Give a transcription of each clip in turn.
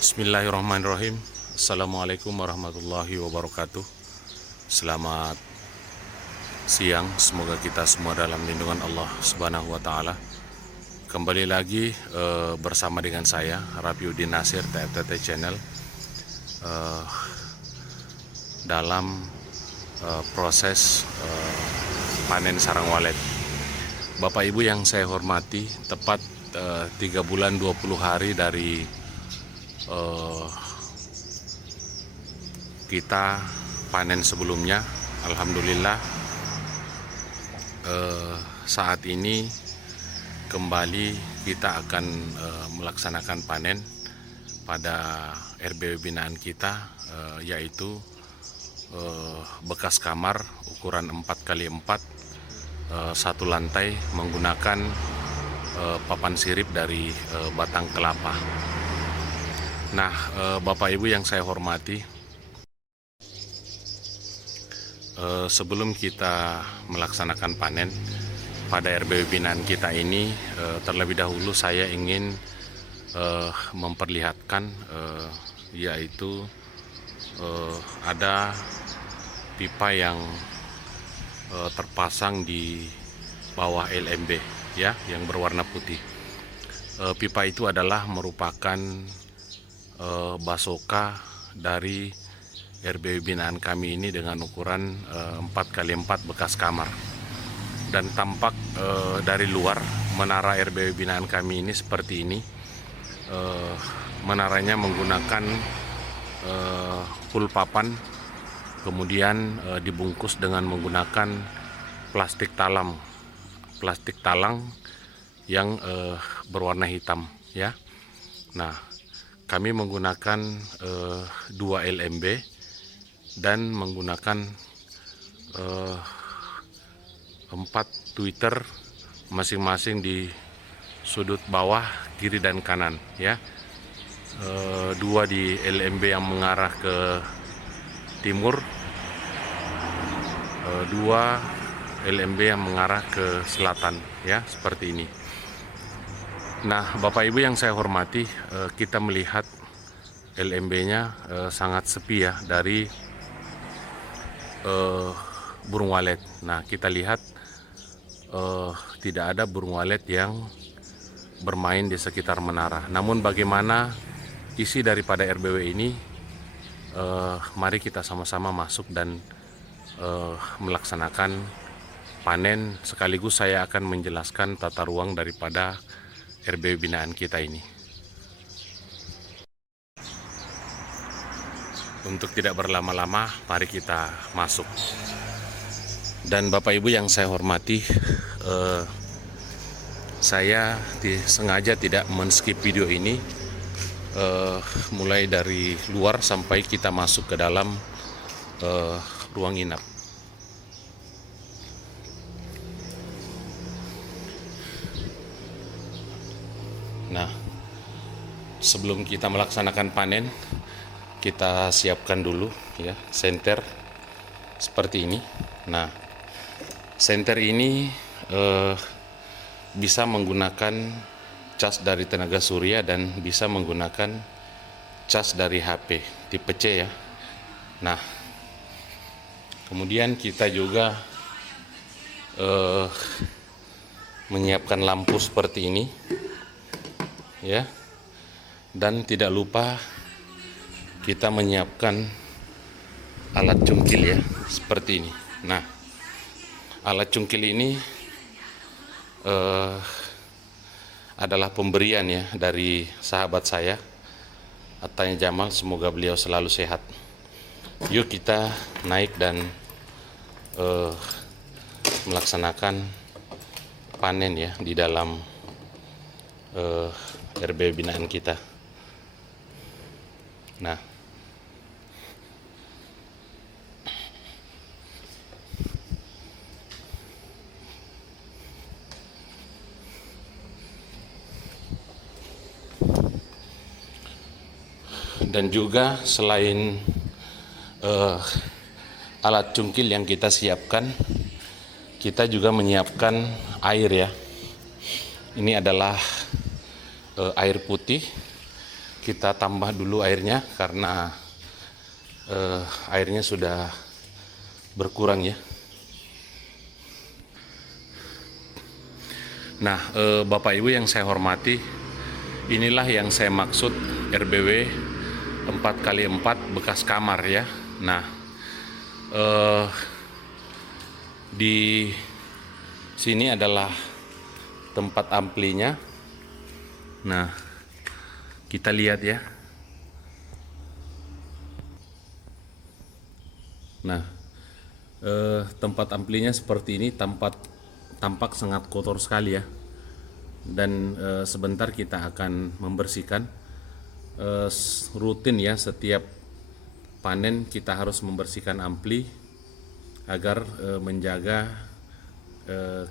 Bismillahirrahmanirrahim. Assalamualaikum warahmatullahi wabarakatuh. Selamat siang. Semoga kita semua dalam lindungan Allah Subhanahu wa Ta'ala. Kembali lagi bersama dengan saya Rafiuddin Nasir, TFTT Channel, dalam proses panen sarang walet. Bapak Ibu yang saya hormati, tepat 3 bulan 20 hari dari kita panen sebelumnya, alhamdulillah saat ini kembali kita akan melaksanakan panen pada RBW binaan kita, yaitu bekas kamar ukuran 4x4, satu lantai, menggunakan papan sirip dari batang kelapa. Nah, Bapak Ibu yang saya hormati, sebelum kita melaksanakan panen pada RBW binaan kita ini, terlebih dahulu saya ingin memperlihatkan, yaitu ada pipa yang terpasang di bawah LMB, ya, yang berwarna putih. Pipa itu adalah merupakan basoka dari RBW binaan kami ini dengan ukuran 4x4 bekas kamar. Dan tampak dari luar menara RBW binaan kami ini seperti ini. Menaranya menggunakan full papan, kemudian dibungkus dengan menggunakan plastik talang yang berwarna hitam, ya. Nah, kami menggunakan 2 LMB dan menggunakan 4 tweeter masing-masing di sudut bawah, kiri dan kanan, ya. 2 di LMB yang mengarah ke timur, 2 LMB yang mengarah ke selatan, ya, seperti ini. Nah, Bapak Ibu yang saya hormati, kita melihat LMB-nya sangat sepi, ya, dari burung walet. Nah, kita lihat tidak ada burung walet yang bermain di sekitar menara. Namun bagaimana isi daripada RBW ini, mari kita sama-sama masuk dan melaksanakan panen. Sekaligus saya akan menjelaskan tata ruang daripada RBW binaan kita ini. Untuk tidak berlama-lama, mari kita masuk. Dan Bapak Ibu yang saya hormati, saya sengaja tidak men-skip video ini, mulai dari luar sampai kita masuk ke dalam ruang inap. Nah, sebelum kita melaksanakan panen, kita siapkan dulu, ya, senter seperti ini. Nah, senter ini bisa menggunakan cas dari tenaga surya dan bisa menggunakan cas dari HP tipe C, ya. Nah, kemudian kita juga menyiapkan lampu seperti ini, ya, dan tidak lupa kita menyiapkan alat cungkil, ya, seperti ini. Nah, alat cungkil ini adalah pemberian, ya, dari sahabat saya, Atanya Jamal, semoga beliau selalu sehat. Yuk kita naik dan melaksanakan panen, ya, di dalam RBW binaan kita. Nah, dan juga selain alat cungkil yang kita siapkan, kita juga menyiapkan air, ya. Ini adalah air putih kita tambah dulu airnya karena airnya sudah berkurang ya. Nah, Bapak Ibu yang saya hormati, inilah yang saya maksud RBW 4x4 bekas kamar ya. Nah, di sini adalah tempat amplinya. Nah, kita lihat ya. Nah, tempat amplinya seperti ini, tampak sangat kotor sekali ya. Dan sebentar kita akan membersihkan. Rutin ya, setiap panen kita harus membersihkan ampli agar menjaga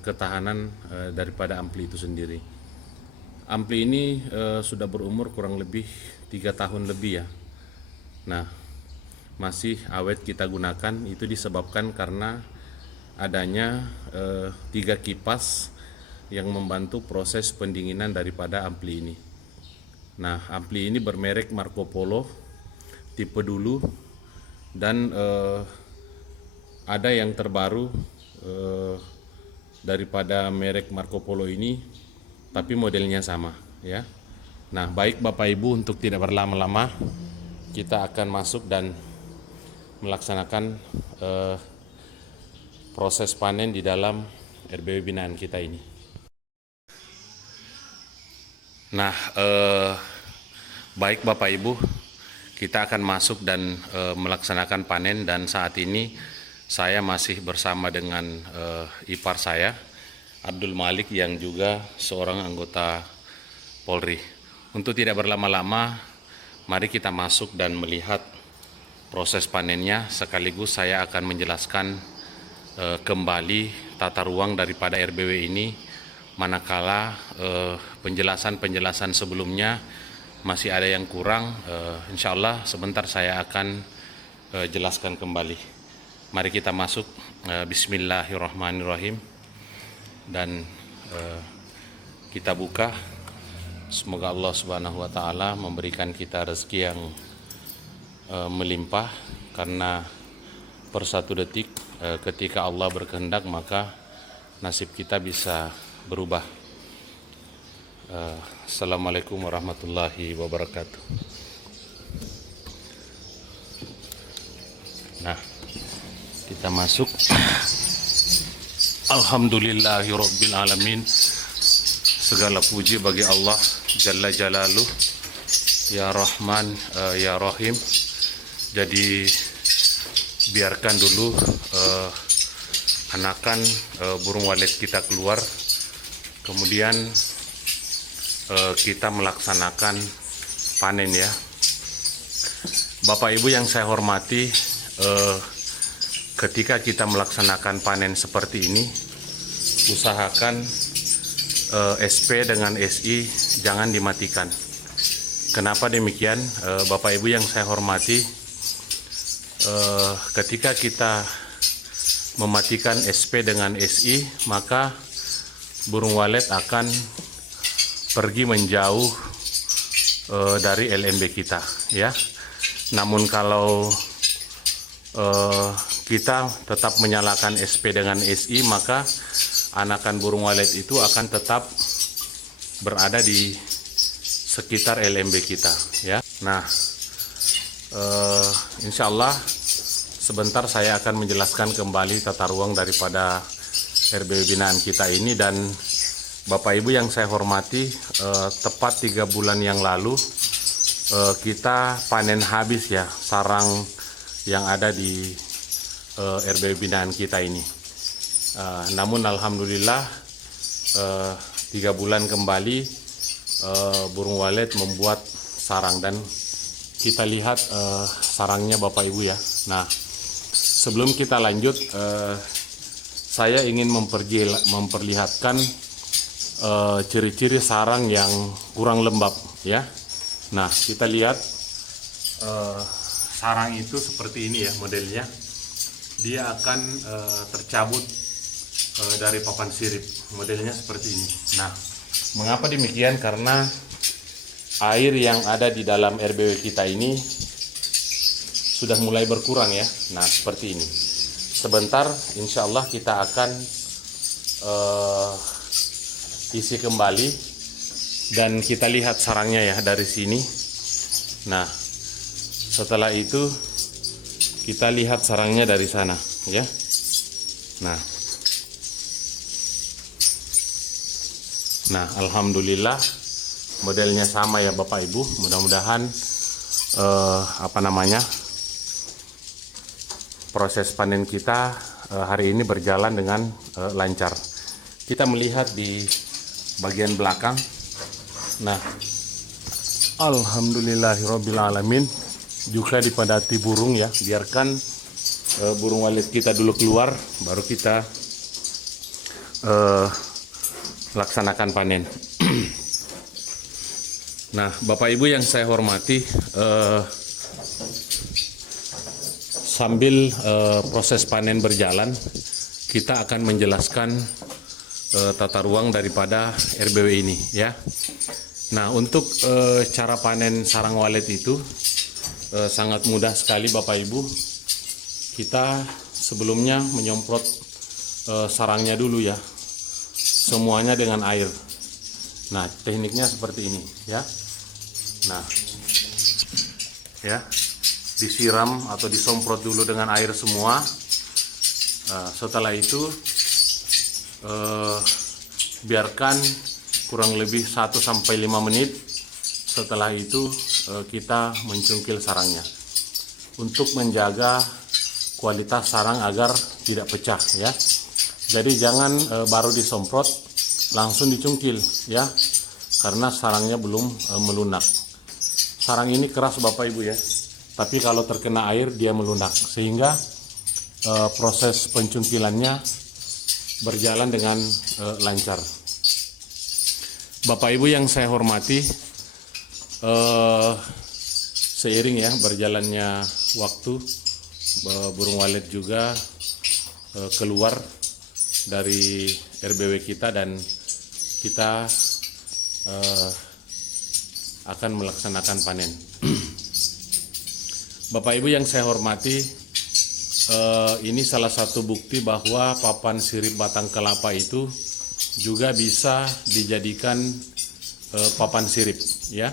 ketahanan daripada ampli itu sendiri. Ampli ini sudah berumur kurang lebih 3 tahun lebih ya. Nah, masih awet kita gunakan, itu disebabkan karena adanya 3 kipas yang membantu proses pendinginan daripada ampli ini. Nah, ampli ini bermerek Marco Polo tipe dulu, dan ada yang terbaru daripada merek Marco Polo ini, tapi modelnya sama ya. Nah, baik Bapak Ibu, untuk tidak berlama-lama kita akan masuk dan melaksanakan proses panen di dalam RBW binaan kita ini. Nah, baik Bapak Ibu, kita akan masuk dan melaksanakan panen, dan saat ini saya masih bersama dengan ipar saya, Abdul Malik, yang juga seorang anggota Polri. Untuk tidak berlama-lama, mari kita masuk dan melihat proses panennya, sekaligus saya akan menjelaskan kembali tata ruang daripada RBW ini, manakala penjelasan-penjelasan sebelumnya masih ada yang kurang. Insya Allah sebentar saya akan jelaskan kembali. Mari kita masuk. Bismillahirrahmanirrahim, dan kita buka. Semoga Allah Subhanahu wa Ta'ala memberikan kita rezeki yang melimpah, karena per satu detik ketika Allah berkehendak maka nasib kita bisa berubah. Assalamualaikum warahmatullahi wabarakatuh. Nah, kita masuk. Alhamdulillahirabbil alamin. Segala puji bagi Allah Jalla Jalaluh, Ya Rahman, Ya Rahim. Jadi biarkan dulu anakan burung walet kita keluar, kemudian kita melaksanakan panen ya. Bapak Ibu yang saya hormati, ketika kita melaksanakan panen seperti ini, usahakan SP dengan SI jangan dimatikan. Kenapa demikian? Bapak Ibu yang saya hormati, ketika kita mematikan SP dengan SI, maka burung walet akan pergi menjauh dari LMB kita ya. Namun kalau kita tetap menyalakan SP dengan SI, maka anakan burung walet itu akan tetap berada di sekitar LMB kita ya. Nah, insya Allah sebentar saya akan menjelaskan kembali tata ruang daripada RBW binaan kita ini. Dan Bapak Ibu yang saya hormati, tepat 3 bulan yang lalu kita panen habis ya sarang yang ada di RBW binaan kita ini. Namun alhamdulillah 3 bulan kembali burung walet membuat sarang, dan kita lihat sarangnya Bapak Ibu ya. Nah, sebelum kita lanjut, saya ingin memperlihatkan ciri-ciri sarang yang kurang lembab ya. Nah, kita lihat sarang itu seperti ini ya modelnya. Dia akan tercabut dari papan sirip, modelnya seperti ini. Nah, mengapa demikian? Karena air yang ada di dalam RBW kita ini sudah mulai berkurang ya. Nah seperti ini. Sebentar insya Allah kita akan isi kembali dan kita lihat sarangnya ya dari sini. Nah setelah itu kita lihat sarangnya dari sana ya. Nah alhamdulillah modelnya sama ya Bapak Ibu. Mudah-mudahan proses panen kita hari ini berjalan dengan lancar. Kita melihat di bagian belakang. Nah, alhamdulillahirobbilalamin juga dipadati burung ya. Biarkan burung walet kita dulu keluar, baru kita laksanakan panen. Nah, Bapak Ibu yang saya hormati, sambil proses panen berjalan, kita akan menjelaskan tata ruang daripada RBW ini ya. Nah, untuk cara panen sarang walet itu sangat mudah sekali Bapak Ibu. Kita sebelumnya menyemprot sarangnya dulu ya, semuanya dengan air. Nah, tekniknya seperti ini ya. Nah, ya, disiram atau disemprot dulu dengan air semua. Setelah itu biarkan kurang lebih 1-5 menit. Setelah itu kita mencungkil sarangnya untuk menjaga kualitas sarang agar tidak pecah ya. Jadi jangan baru disemprot langsung dicungkil ya, karena sarangnya belum melunak. Sarang ini keras Bapak Ibu ya, tapi kalau terkena air dia melunak, sehingga proses pencungkilannya berjalan dengan lancar. Bapak Ibu yang saya hormati, seiring ya berjalannya waktu, burung walet juga keluar dari RBW kita dan kita akan melaksanakan panen. Bapak Ibu yang saya hormati, ini salah satu bukti bahwa papan sirip batang kelapa itu juga bisa dijadikan papan sirip ya.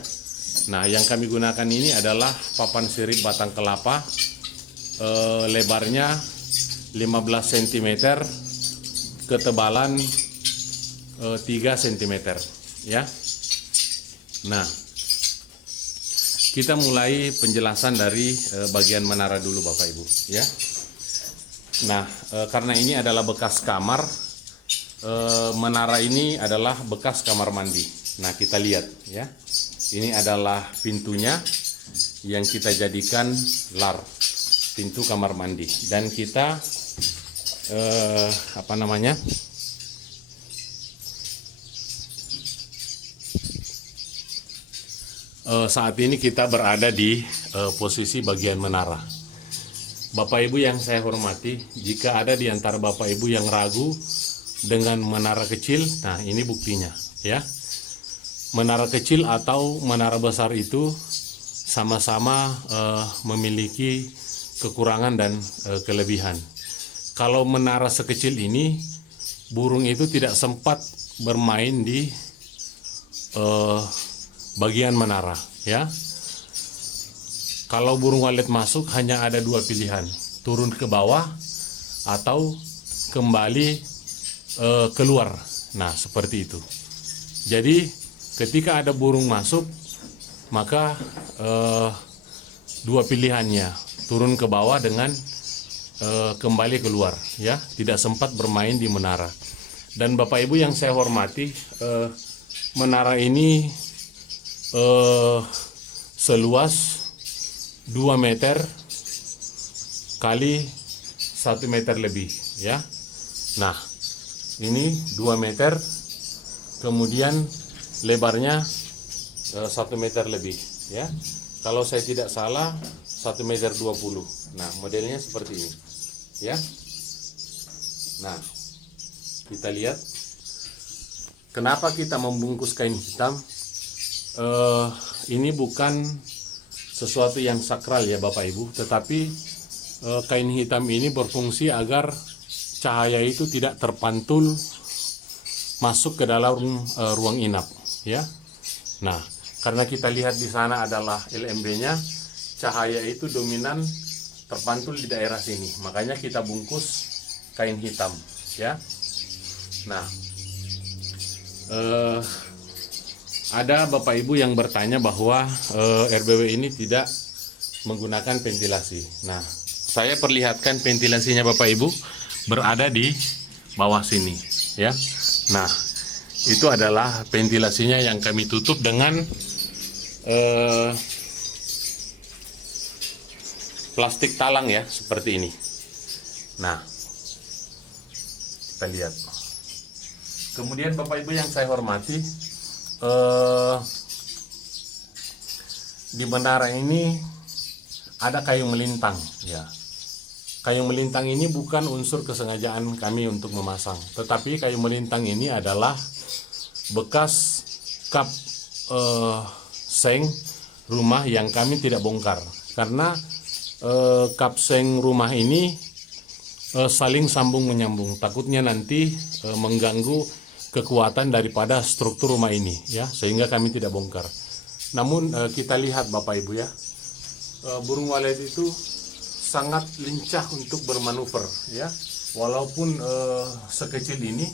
Nah, yang kami gunakan ini adalah papan sirip batang kelapa, lebarnya 15 cm, ketebalan 3 cm ya. Nah, kita mulai penjelasan dari bagian menara dulu Bapak Ibu ya. Nah, karena ini adalah bekas kamar, menara ini adalah bekas kamar mandi. Nah, kita lihat ya. Ini adalah pintunya yang kita jadikan lar, pintu kamar mandi, dan kita saat ini kita berada di posisi bagian menara. Bapak Ibu yang saya hormati, jika ada di antara Bapak Ibu yang ragu dengan menara kecil, nah ini buktinya ya. Menara kecil atau menara besar itu sama-sama memiliki kekurangan dan kelebihan. Kalau menara sekecil ini, burung itu tidak sempat bermain di bagian menara ya. Kalau burung walet masuk hanya ada 2 pilihan, turun ke bawah atau kembali keluar. Nah, seperti itu. Jadi ketika ada burung masuk, maka 2 pilihannya, turun ke bawah dengan kembali keluar ya, tidak sempat bermain di menara. Dan Bapak Ibu yang saya hormati, menara ini seluas 2 meter kali 1 meter lebih ya. Nah, ini 2 meter, kemudian lebarnya 1 meter lebih ya. Kalau saya tidak salah 1,20 meter. Nah, modelnya seperti ini ya. Nah, kita lihat kenapa kita membungkus kain hitam. ini bukan sesuatu yang sakral ya Bapak Ibu, tetapi kain hitam ini berfungsi agar cahaya itu tidak terpantul masuk ke dalam ruang inap ya. Nah, karena kita lihat di sana adalah LMB-nya, cahaya itu dominan terpantul di daerah sini, makanya kita bungkus kain hitam ya. Nah, ada Bapak Ibu yang bertanya bahwa RBW ini tidak menggunakan ventilasi. Nah, saya perlihatkan ventilasinya Bapak Ibu berada di bawah sini ya. Nah, itu adalah ventilasinya yang kami tutup dengan plastik talang ya, seperti ini. Nah, kita lihat. Kemudian Bapak Ibu yang saya hormati, di menara ini ada kayu melintang ya. Kayu melintang ini bukan unsur kesengajaan kami untuk memasang, tetapi kayu melintang ini adalah bekas kap seng rumah yang kami tidak bongkar, karena kap seng rumah ini saling sambung menyambung, takutnya nanti mengganggu kekuatan daripada struktur rumah ini ya, sehingga kami tidak bongkar. Namun kita lihat Bapak Ibu ya, burung walet itu sangat lincah untuk bermanuver ya. Walaupun sekecil ini,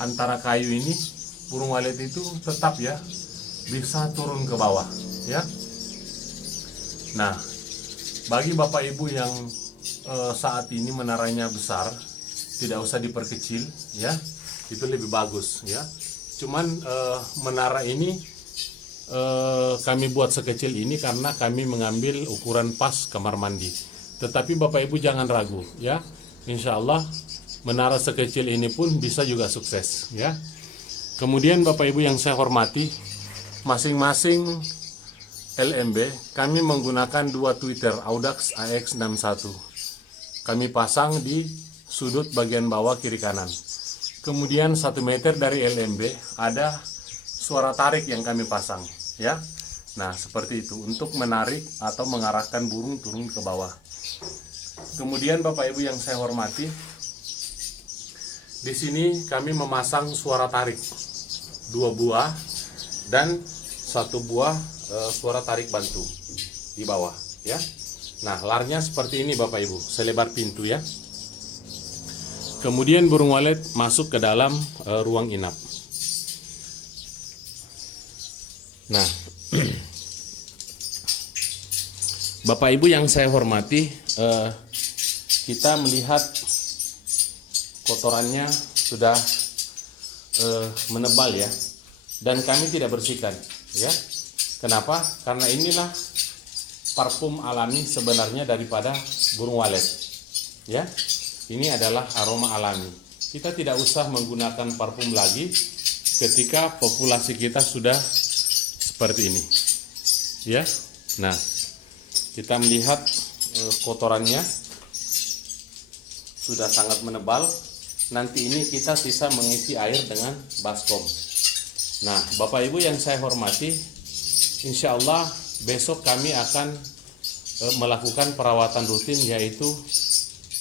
antara kayu ini, burung walet itu tetap ya bisa turun ke bawah ya. Nah, bagi Bapak Ibu yang saat ini menaranya besar, tidak usah diperkecil ya, itu lebih bagus ya. Cuman menara ini kami buat sekecil ini karena kami mengambil ukuran pas kamar mandi. Tetapi Bapak Ibu jangan ragu ya, insya Allah menara sekecil ini pun bisa juga sukses ya. Kemudian Bapak Ibu yang saya hormati, masing-masing LMB kami menggunakan 2 tweeter Audax AX61. Kami pasang di sudut bagian bawah kiri kanan. Kemudian 1 meter dari LMB ada suara tarik yang kami pasang ya. Nah, seperti itu untuk menarik atau mengarahkan burung turun ke bawah. Kemudian Bapak Ibu yang saya hormati, di sini kami memasang suara tarik 2 buah dan 1 buah suara tarik bantu di bawah ya. Nah, larnya seperti ini Bapak Ibu, selebar pintu ya. Kemudian burung walet masuk ke dalam ruang inap. Nah, Bapak Ibu yang saya hormati, kita melihat kotorannya sudah menebal ya, dan kami tidak bersihkan ya. Kenapa? Karena inilah parfum alami sebenarnya daripada burung walet ya. Ini adalah aroma alami. Kita tidak usah menggunakan parfum lagi ketika populasi kita sudah seperti ini ya. Nah, kita melihat kotorannya sudah sangat menebal. Nanti ini kita sisa mengisi air dengan baskom. Nah, Bapak Ibu yang saya hormati, insya Allah besok kami akan melakukan perawatan rutin, yaitu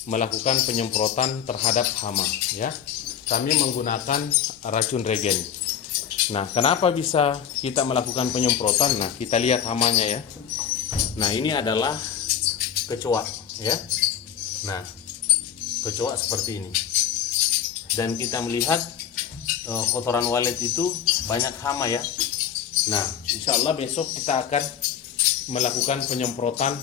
melakukan penyemprotan terhadap hama ya. Kami menggunakan racun regen. Nah, kenapa bisa kita melakukan penyemprotan? Nah, kita lihat hamanya ya. Nah, ini adalah kecoa ya. Nah, kecoa seperti ini. Dan kita melihat kotoran walet itu banyak hama ya. Nah, insya Allah besok kita akan melakukan penyemprotan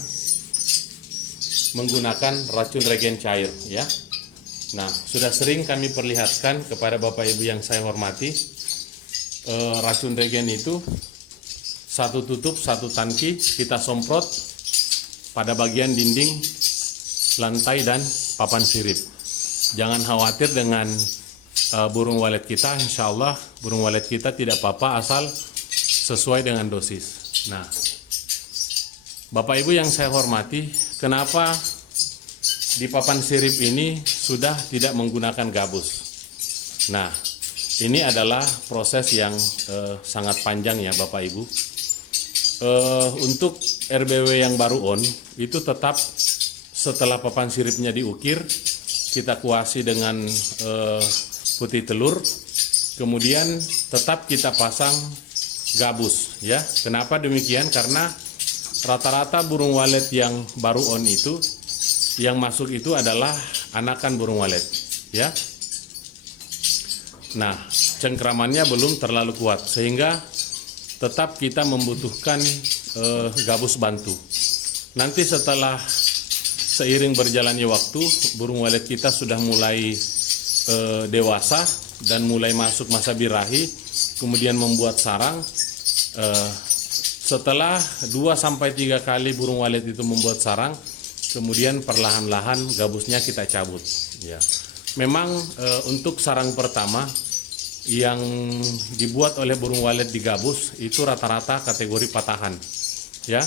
menggunakan racun regen cair ya. Nah, sudah sering kami perlihatkan kepada Bapak Ibu yang saya hormati, racun regen itu 1 tutup 1 tangki kita semprot pada bagian dinding, lantai dan papan sirip. Jangan khawatir dengan burung walet kita, insya Allah burung walet kita tidak apa-apa asal sesuai dengan dosis. Nah, Bapak Ibu yang saya hormati, kenapa di papan sirip ini sudah tidak menggunakan gabus? Nah, ini adalah proses yang sangat panjang ya Bapak Ibu. Untuk RBW yang baru on itu tetap setelah papan siripnya diukir, kita kuasi dengan putih telur, kemudian tetap kita pasang gabus ya. Kenapa demikian? Karena rata-rata burung walet yang baru on itu yang masuk itu adalah anakan burung walet ya. Nah, cengkramannya belum terlalu kuat sehingga tetap kita membutuhkan gabus bantu. Nanti setelah seiring berjalannya waktu, burung walet kita sudah mulai dewasa dan mulai masuk masa birahi, kemudian membuat sarang. Setelah 2-3 kali burung walet itu membuat sarang, kemudian perlahan-lahan gabusnya kita cabut. Ya, memang untuk sarang pertama yang dibuat oleh burung walet di gabus itu rata-rata kategori patahan, ya.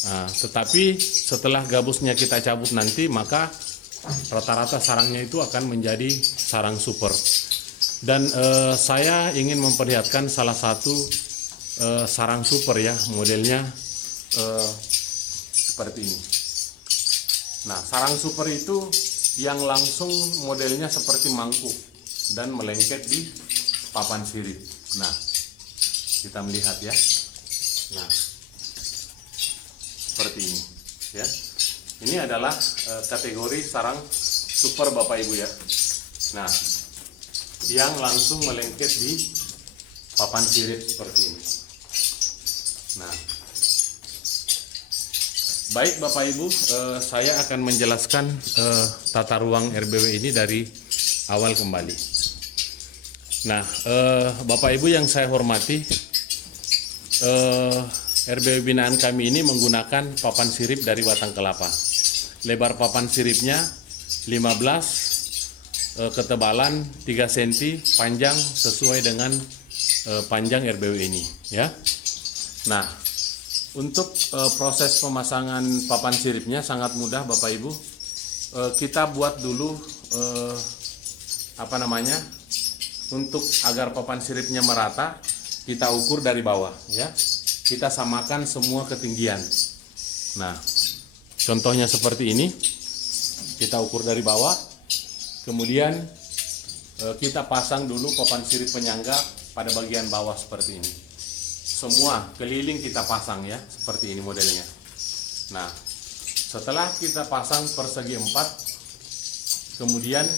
Nah, tetapi setelah gabusnya kita cabut nanti, maka rata-rata sarangnya itu akan menjadi sarang super. Dan saya ingin memperlihatkan salah satu sarang super ya, modelnya seperti ini. Nah, sarang super itu yang langsung modelnya seperti mangkuk dan melengket di papan sirip. Nah, kita melihat ya. Nah, seperti ini ya. Ini adalah kategori sarang super Bapak Ibu ya. Nah, yang langsung melengket di papan sirip seperti ini. Nah, baik Bapak Ibu, saya akan menjelaskan tata ruang RBW ini dari awal kembali. Nah, Bapak Ibu yang saya hormati, RBW binaan kami ini menggunakan papan sirip dari batang kelapa. Lebar papan siripnya 15, ketebalan 3 cm, panjang sesuai dengan panjang RBW ini ya. Nah, untuk proses pemasangan papan siripnya sangat mudah Bapak Ibu. Kita buat dulu untuk agar papan siripnya merata, kita ukur dari bawah ya. Kita samakan semua ketinggian. Nah, contohnya seperti ini. Kita ukur dari bawah. Kemudian kita pasang dulu papan sirip penyangga pada bagian bawah seperti ini. Semua keliling kita pasang ya, seperti ini modelnya. Nah, setelah kita pasang persegi 4, kemudian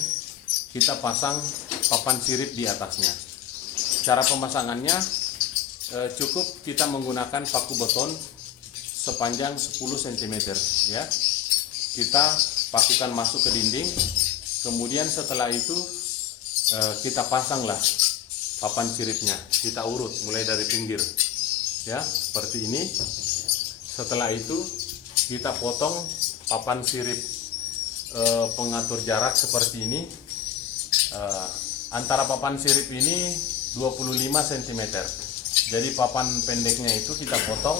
kita pasang papan sirip di atasnya. Cara pemasangannya cukup kita menggunakan paku beton sepanjang 10 cm ya. Kita pakukan masuk ke dinding, kemudian setelah itu kita pasanglah papan siripnya. Kita urut mulai dari pinggir ya, seperti ini. Setelah itu kita potong papan sirip pengatur jarak seperti ini. Antara papan sirip ini 25 cm. Jadi papan pendeknya itu kita potong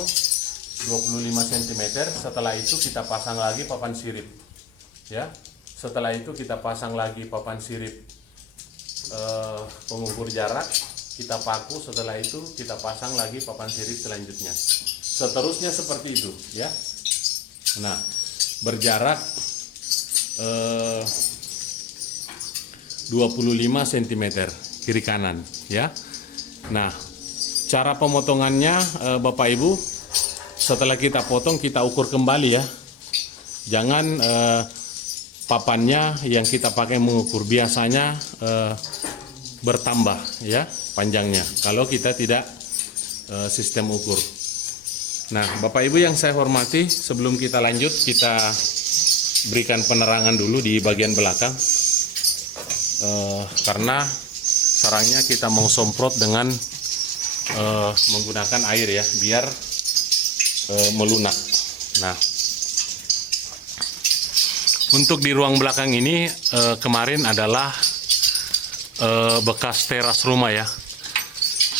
25 cm. Setelah itu kita pasang lagi papan sirip ya. Setelah itu kita pasang lagi papan sirip pengukur jarak, kita paku. Setelah itu kita pasang lagi papan sirip selanjutnya. Seterusnya seperti itu ya. Nah, berjarak 25 cm kiri kanan ya. Nah, cara pemotongannya Bapak Ibu, setelah kita potong kita ukur kembali ya. Jangan papannya yang kita pakai mengukur, biasanya bertambah ya panjangnya kalau kita tidak sistem ukur. Nah, Bapak Ibu yang saya hormati, sebelum kita lanjut, kita berikan penerangan dulu di bagian belakang. Karena sarangnya kita mau semprot dengan menggunakan air ya, biar melunak. Nah, untuk di ruang belakang ini kemarin adalah bekas teras rumah ya,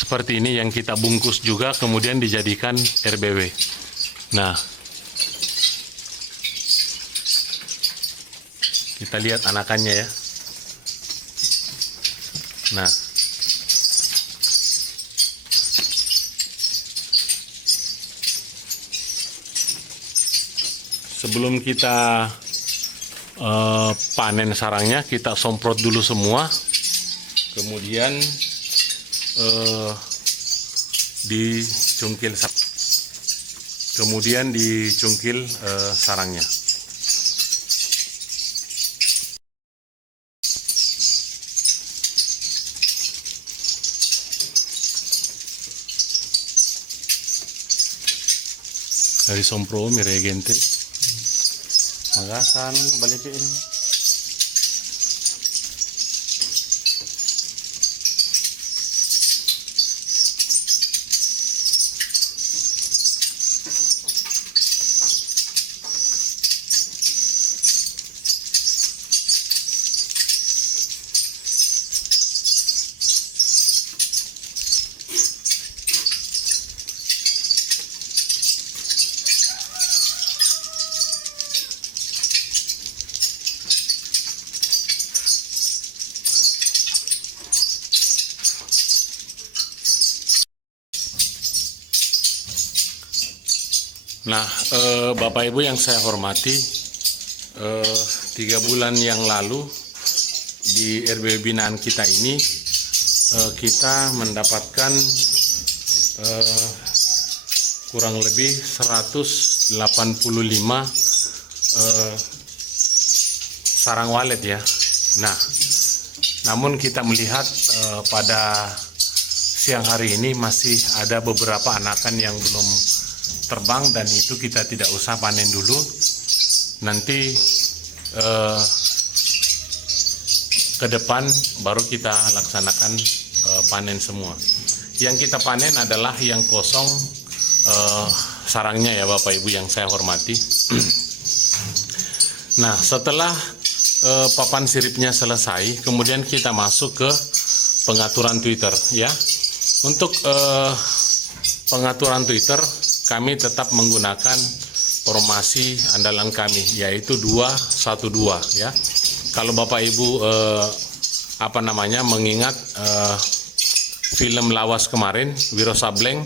seperti ini, yang kita bungkus juga kemudian dijadikan RBW. Nah, kita lihat anakannya ya. Nah, sebelum kita panen sarangnya, kita semprot dulu semua, kemudian dicungkil sarangnya. Dari sompro miregente magasan balikin. Nah, Bapak Ibu yang saya hormati, 3 bulan yang lalu di RBW binaan kita ini kita mendapatkan kurang lebih 185 sarang walet ya. Nah, namun kita melihat pada siang hari ini masih ada beberapa anakan yang belum terbang, dan itu kita tidak usah panen dulu. Nanti ke depan baru kita laksanakan panen semua. Yang kita panen adalah yang kosong sarangnya ya Bapak Ibu yang saya hormati. Nah, setelah papan siripnya selesai, kemudian kita masuk ke pengaturan Twitter ya. Untuk pengaturan Twitter kami tetap menggunakan formasi andalan kami, yaitu 2-1-2 ya. Kalau Bapak Ibu mengingat film lawas kemarin Wiro Sableng,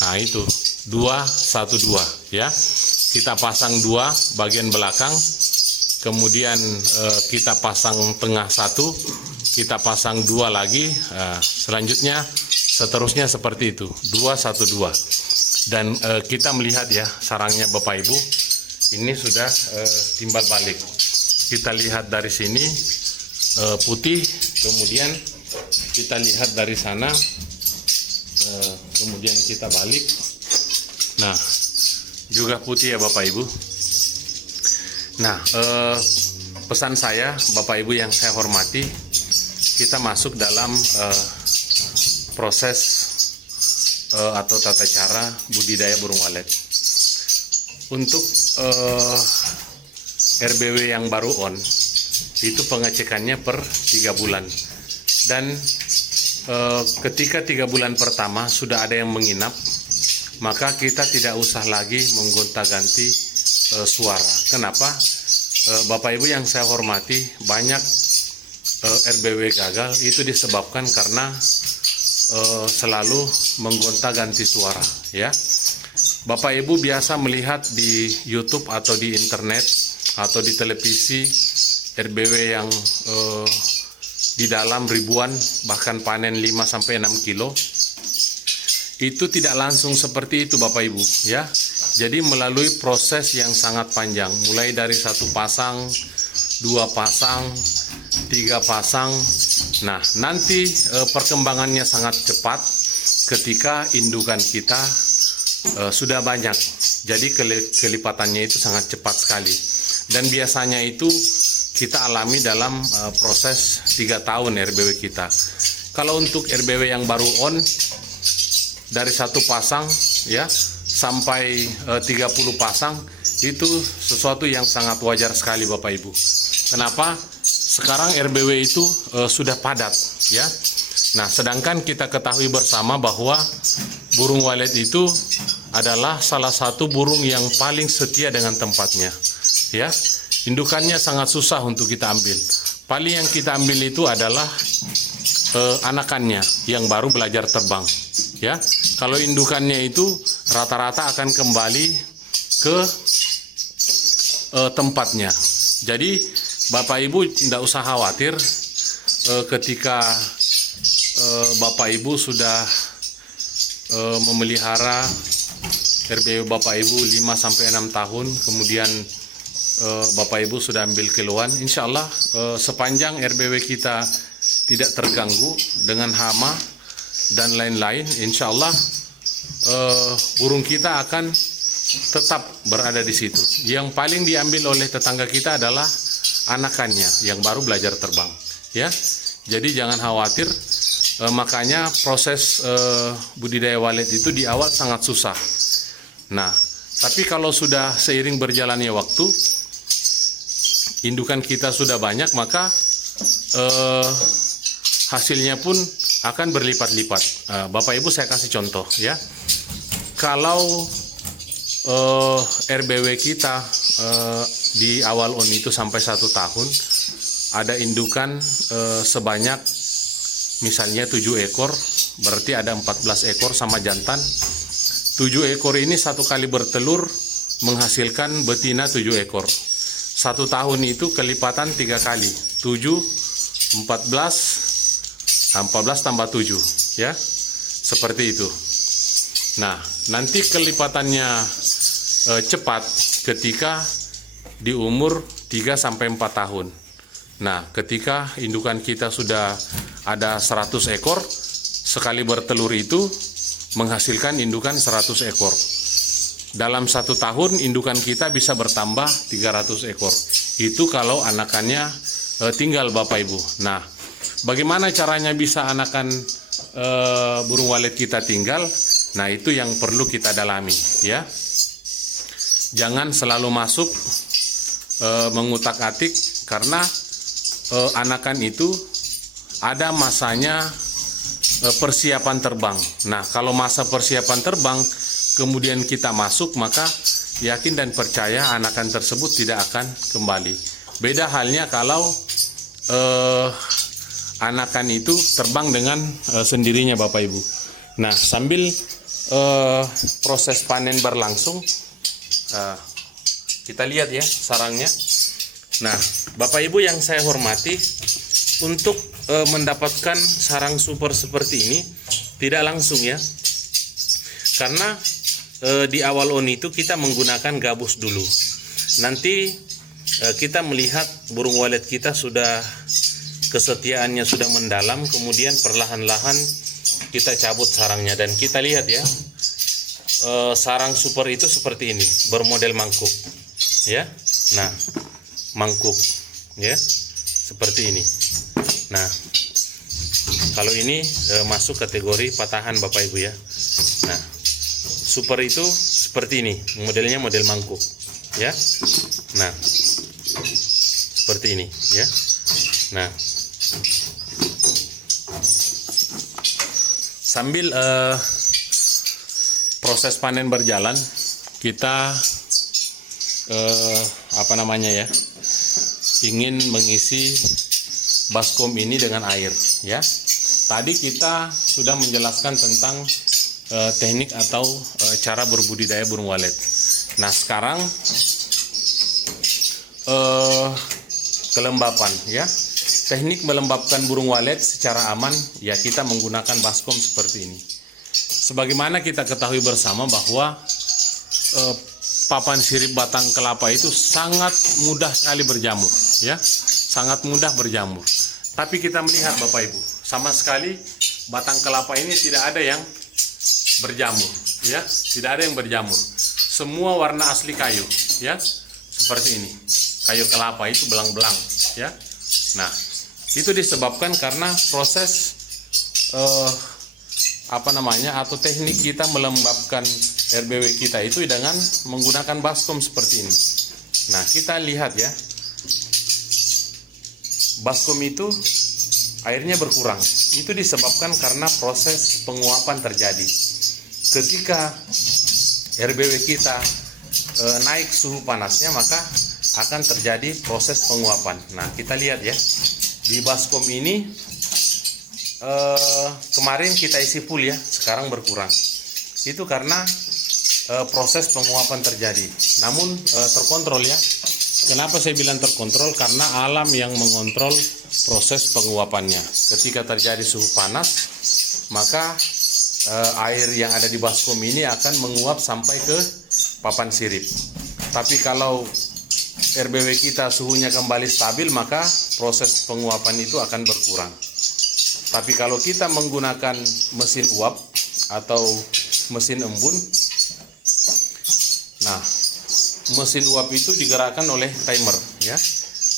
nah itu 2-1-2 ya. Kita pasang 2 bagian belakang, kemudian kita pasang tengah 1, kita pasang 2 lagi, selanjutnya seterusnya seperti itu, 2-1-2. Dan kita melihat ya sarangnya Bapak Ibu ini sudah timbal balik. Kita lihat dari sini putih, kemudian kita lihat dari sana, kemudian kita balik. Nah, juga putih ya Bapak Ibu. Nah, pesan saya Bapak Ibu yang saya hormati, kita masuk dalam proses atau tata cara budidaya burung walet. Untuk RBW yang baru on, itu pengecekannya per 3 bulan. Dan ketika 3 bulan pertama sudah ada yang menginap, maka kita tidak usah lagi menggonta-ganti suara. Kenapa? Bapak Ibu yang saya hormati, banyak RBW gagal itu disebabkan karena selalu menggonta-ganti suara ya. Bapak Ibu biasa melihat di YouTube atau di internet atau di televisi RBW yang di dalam ribuan, bahkan panen 5-6 kilo. Itu tidak langsung seperti itu Bapak Ibu ya. Jadi melalui proses yang sangat panjang, mulai dari 1 pasang, 2 pasang, 3 pasang. Nah, nanti perkembangannya sangat cepat ketika indukan kita sudah banyak. Jadi kelipatannya itu sangat cepat sekali. Dan biasanya itu kita alami dalam proses 3 tahun RBW kita. Kalau untuk RBW yang baru on, dari 1 pasang ya sampai 30 pasang, itu sesuatu yang sangat wajar sekali Bapak Ibu. Kenapa? Sekarang RBW itu sudah padat ya. Nah, sedangkan kita ketahui bersama bahwa burung walet itu adalah salah satu burung yang paling setia dengan tempatnya ya. Indukannya sangat susah untuk kita ambil. Paling yang kita ambil itu adalah anakannya yang baru belajar terbang. Ya, kalau indukannya itu rata-rata akan kembali ke tempatnya. Jadi Bapak Ibu tidak usah khawatir ketika Bapak Ibu sudah memelihara RBW Bapak Ibu 5-6 tahun, kemudian Bapak Ibu sudah ambil keluhan, insya Allah sepanjang RBW kita tidak terganggu dengan hama dan lain-lain, insya Allah burung kita akan tetap berada di situ. Yang paling diambil oleh tetangga kita adalah anakannya yang baru belajar terbang. Ya, jadi jangan khawatir. Makanya proses budidaya walet itu di awal sangat susah. Nah, tapi kalau sudah seiring berjalannya waktu, indukan kita sudah banyak, maka hasilnya pun akan berlipat-lipat. Bapak Ibu saya kasih contoh ya. Kalau RBW kita di awal on itu sampai 1 tahun, ada indukan sebanyak misalnya 7 ekor, berarti ada 14 ekor sama jantan. 7 ekor ini satu kali bertelur menghasilkan betina 7 ekor. 1 tahun itu kelipatan 3 kali, 7, 14 tambah 7 ya, seperti itu. Nah, nanti kelipatannya cepat ketika di umur 3-4 tahun. Nah, ketika indukan kita sudah ada 100 ekor, sekali bertelur itu menghasilkan indukan 100 ekor. Dalam 1 tahun indukan kita bisa bertambah 300 ekor. Itu kalau anakannya tinggal Bapak Ibu. Nah, bagaimana caranya bisa anakan burung walet kita tinggal? Nah, itu yang perlu kita dalami ya. Jangan selalu masuk mengutak-atik, karena anakan itu ada masanya persiapan terbang. Nah, kalau masa persiapan terbang kemudian kita masuk, maka yakin dan percaya anakan tersebut tidak akan kembali. Beda halnya kalau anakan itu terbang dengan sendirinya Bapak Ibu. Nah, sambil proses panen berlangsung, kita lihat ya sarangnya. Nah, Bapak Ibu yang saya hormati, untuk mendapatkan sarang super seperti ini tidak langsung ya, karena di awal on itu kita menggunakan gabus dulu. Nanti kita melihat burung walet kita sudah kesetiaannya sudah mendalam, kemudian perlahan-lahan kita cabut sarangnya dan kita lihat ya, sarang super itu seperti ini, bermodel mangkuk ya. Nah, mangkuk ya, seperti ini. Nah, kalau ini masuk kategori patahan Bapak Ibu ya. Nah, super itu seperti ini, modelnya model mangkuk ya. Nah, seperti ini ya. Nah, sambil proses panen berjalan, kita ingin mengisi baskom ini dengan air ya. Tadi kita sudah menjelaskan tentang teknik atau cara berbudidaya burung walet. Nah, sekarang kelembapan ya. Teknik melembabkan burung walet secara aman ya, kita menggunakan baskom seperti ini. Sebagaimana kita ketahui bersama bahwa papan sirip batang kelapa itu sangat mudah sekali berjamur ya, sangat mudah berjamur. Tapi kita melihat Bapak Ibu, sama sekali batang kelapa ini tidak ada yang berjamur ya, tidak ada yang berjamur. Semua warna asli kayu ya, seperti ini. Kayu kelapa itu belang-belang ya. Nah, itu disebabkan karena proses atau teknik kita melembabkan RBW kita itu dengan menggunakan baskom seperti ini. Nah, kita lihat ya, baskom itu airnya berkurang. Itu disebabkan karena proses penguapan terjadi. Ketika RBW kita naik suhu panasnya, maka akan terjadi proses penguapan. Nah, kita lihat ya, di baskom ini kemarin kita isi full ya, sekarang berkurang. Itu karena proses penguapan terjadi. Namun terkontrol ya. Kenapa saya bilang terkontrol? Karena alam yang mengontrol proses penguapannya. Ketika terjadi suhu panas, maka air yang ada di baskom ini akan menguap sampai ke papan sirip. Tapi kalau RBW kita suhunya kembali stabil, maka proses penguapan itu akan berkurang. Tapi kalau kita menggunakan mesin uap atau mesin embun, nah mesin uap itu digerakkan oleh timer ya.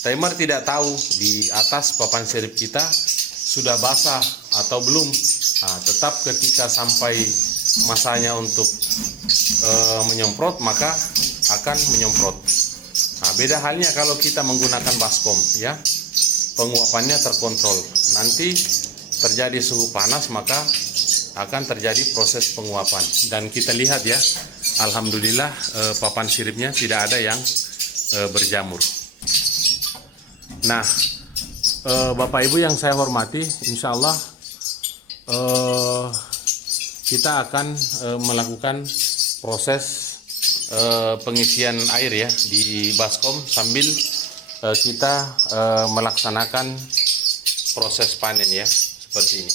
Timer tidak tahu di atas papan sirip kita sudah basah atau belum. Nah, tetap ketika sampai masanya untuk menyemprot, maka akan menyemprot. Nah, beda halnya kalau kita menggunakan baskom ya. Penguapannya terkontrol. Nanti terjadi suhu panas, maka akan terjadi proses penguapan. Dan kita lihat ya, alhamdulillah papan siripnya tidak ada yang berjamur. Nah, Bapak Ibu yang saya hormati, insya Allah kita akan melakukan proses pengisian air ya di baskom sambil kita melaksanakan proses panen ya, seperti ini.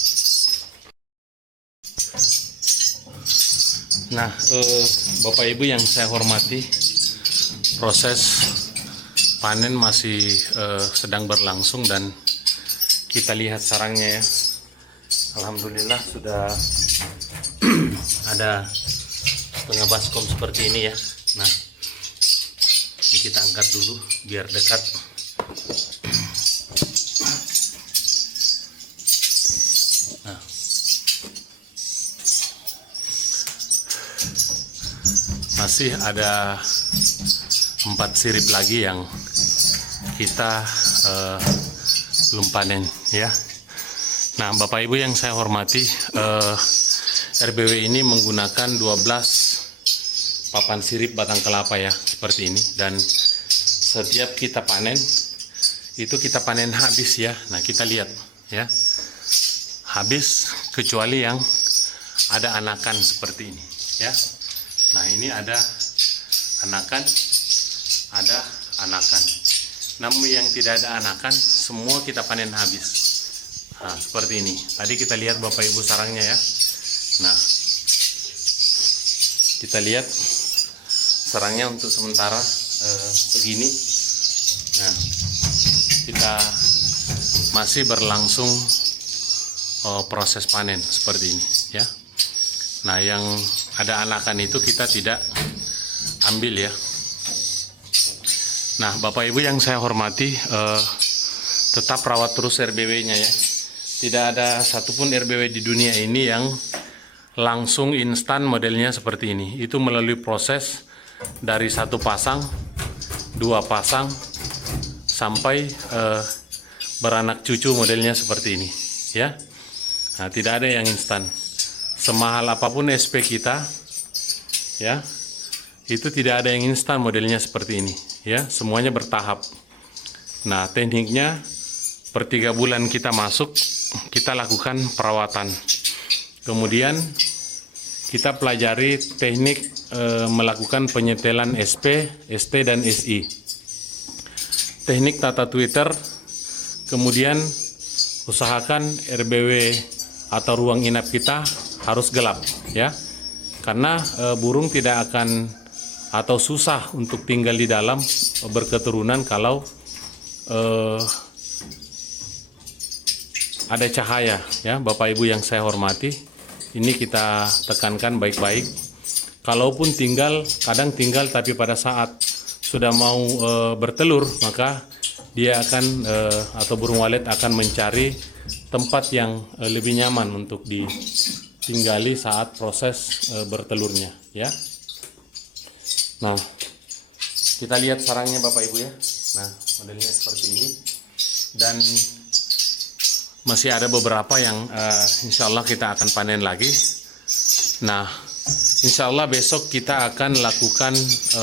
Nah, Bapak Ibu yang saya hormati, proses panen masih sedang berlangsung dan kita lihat sarangnya ya. Alhamdulillah sudah ada setengah baskom seperti ini ya. Nah, ini kita angkat dulu biar dekat. Nah, masih ada 4 sirip lagi yang kita belum panen ya. Nah, Bapak Ibu yang saya hormati, RBW ini menggunakan 12 papan sirip batang kelapa ya, seperti ini. Dan setiap kita panen, itu kita panen habis ya. Nah, kita lihat ya, habis kecuali yang ada anakan seperti ini ya. Nah, ini ada anakan, ada anakan. Namun yang tidak ada anakan, semua kita panen habis. Nah, seperti ini. Tadi kita lihat Bapak Ibu sarangnya ya. Nah, kita lihat sarangnya untuk sementara segini. Nah, kita masih berlangsung proses panen seperti ini ya. Nah, yang ada anakan itu kita tidak ambil ya. Nah, Bapak Ibu yang saya hormati, tetap rawat terus RBW-nya ya. Tidak ada satupun RBW di dunia ini yang langsung instan modelnya seperti ini. Itu melalui proses dari 1 pasang, 2 pasang, sampai beranak cucu modelnya seperti ini ya. Nah, tidak ada yang instan. Semahal apapun SP kita ya, itu tidak ada yang instan modelnya seperti ini ya. Semuanya bertahap. Nah, tekniknya per 3 bulan kita masuk, kita lakukan perawatan. Kemudian kita pelajari teknik melakukan penyetelan SP, ST, dan SI. Teknik tata Twitter, kemudian usahakan RBW atau ruang inap kita harus gelap ya. Karena burung tidak akan atau susah untuk tinggal di dalam berketurunan kalau ada cahaya ya. Bapak Ibu yang saya hormati, ini kita tekankan baik-baik. Kalaupun tinggal, kadang tinggal tapi pada saat sudah mau bertelur, maka dia akan atau burung walet akan mencari tempat yang lebih nyaman untuk ditinggali saat proses bertelurnya ya. Nah, kita lihat sarangnya Bapak Ibu ya. Nah, modelnya seperti ini. Dan masih ada beberapa yang insya Allah kita akan panen lagi. Nah, insya Allah besok kita akan lakukan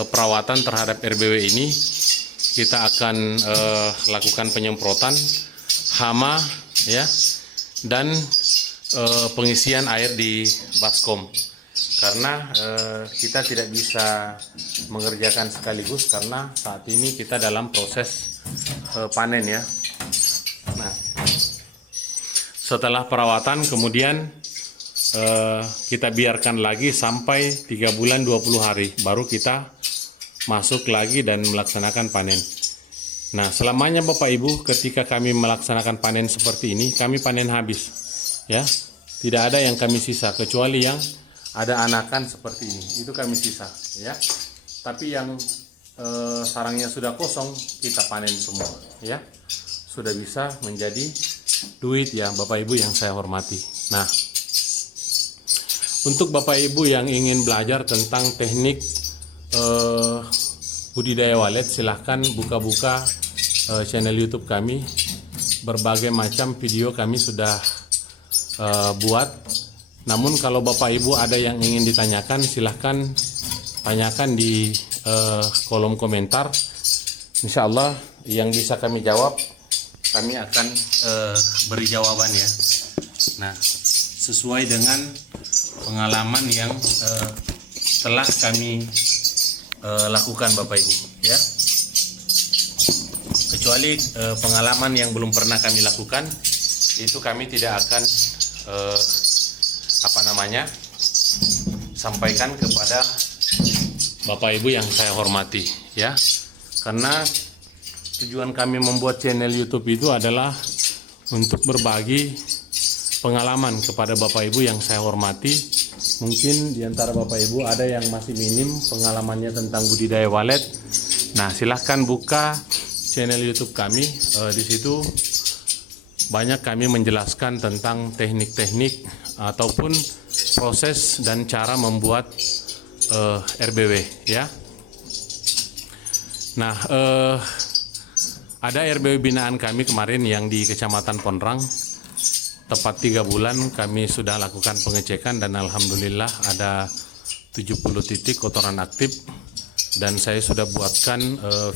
perawatan terhadap RBW ini. Kita akan lakukan penyemprotan hama ya. dan pengisian air di baskom. Karena kita tidak bisa mengerjakan sekaligus karena saat ini kita dalam proses panen ya. Nah, setelah perawatan kemudian kita biarkan lagi sampai 3 bulan 20 hari baru kita masuk lagi dan melaksanakan panen. Nah, selamanya Bapak Ibu ketika kami melaksanakan panen seperti ini, kami panen habis ya. Tidak ada yang kami sisa kecuali yang ada anakan seperti ini, itu kami sisa ya. Tapi yang sarangnya sudah kosong kita panen semua ya. Sudah bisa menjadi duit ya Bapak Ibu yang saya hormati. Nah, untuk Bapak Ibu yang ingin belajar tentang teknik budidaya walet, silahkan buka-buka channel YouTube kami. Berbagai macam video kami sudah buat. Namun kalau Bapak Ibu ada yang ingin ditanyakan, silahkan tanyakan di kolom komentar. Insya Allah yang bisa kami jawab, kami akan beri jawaban ya. Nah, sesuai dengan pengalaman yang telah kami lakukan Bapak Ibu ya. Kecuali pengalaman yang belum pernah kami lakukan, itu kami tidak akan sampaikan kepada Bapak Ibu yang saya hormati ya. Karena tujuan kami membuat channel YouTube itu adalah untuk berbagi pengalaman kepada Bapak Ibu yang saya hormati. Mungkin di antara Bapak Ibu ada yang masih minim pengalamannya tentang budidaya walet. Nah, silahkan buka channel YouTube kami. Di situ banyak kami menjelaskan tentang teknik-teknik ataupun proses dan cara membuat RBW ya. Nah, ada RBW binaan kami kemarin yang di Kecamatan Ponrang. Tepat 3 bulan kami sudah lakukan pengecekan dan alhamdulillah ada 70 titik kotoran aktif dan saya sudah buatkan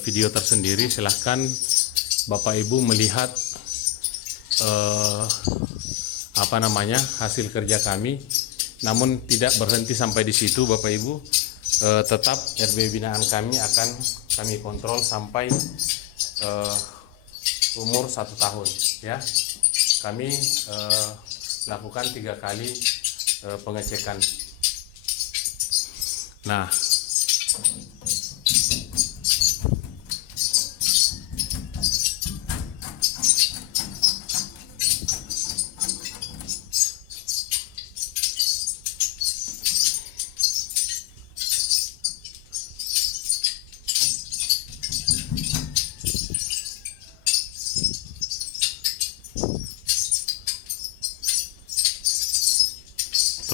video tersendiri. Silahkan Bapak Ibu melihat hasil kerja kami. Namun tidak berhenti sampai di situ Bapak Ibu, tetap RBW binaan kami akan kami kontrol sampai umur 1 tahun ya. Kami lakukan 3 kali pengecekan. Nah,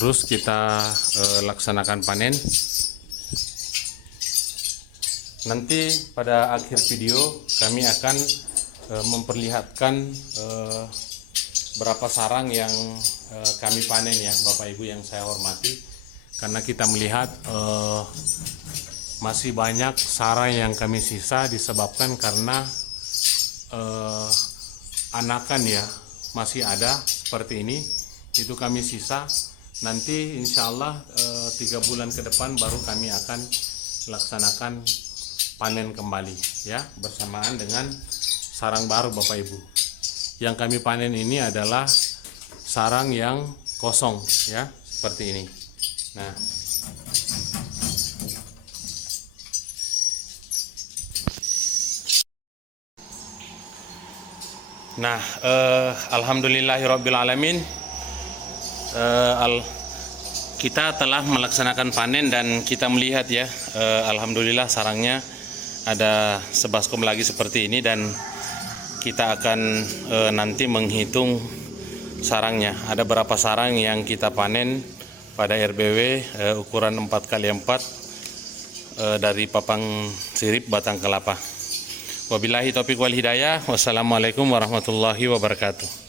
terus kita laksanakan panen. Nanti pada akhir video kami akan memperlihatkan berapa sarang yang kami panen ya Bapak Ibu yang saya hormati. Karena kita melihat masih banyak sarang yang kami sisa disebabkan karena anakan ya masih ada seperti ini. Itu kami sisa. Nanti insya Allah 3 bulan ke depan baru kami akan laksanakan panen kembali ya, bersamaan dengan sarang baru Bapak Ibu. Yang kami panen ini adalah sarang yang kosong ya, seperti ini. Nah, alhamdulillahirabbil alamin. Kita telah melaksanakan panen dan kita melihat ya, alhamdulillah sarangnya ada sebaskom lagi seperti ini dan kita akan nanti menghitung sarangnya. Ada berapa sarang yang kita panen pada RBW ukuran 4x4 dari Papang Sirip Batang Kelapa. Wabillahi taufiq wal hidayah. Wassalamualaikum warahmatullahi wabarakatuh.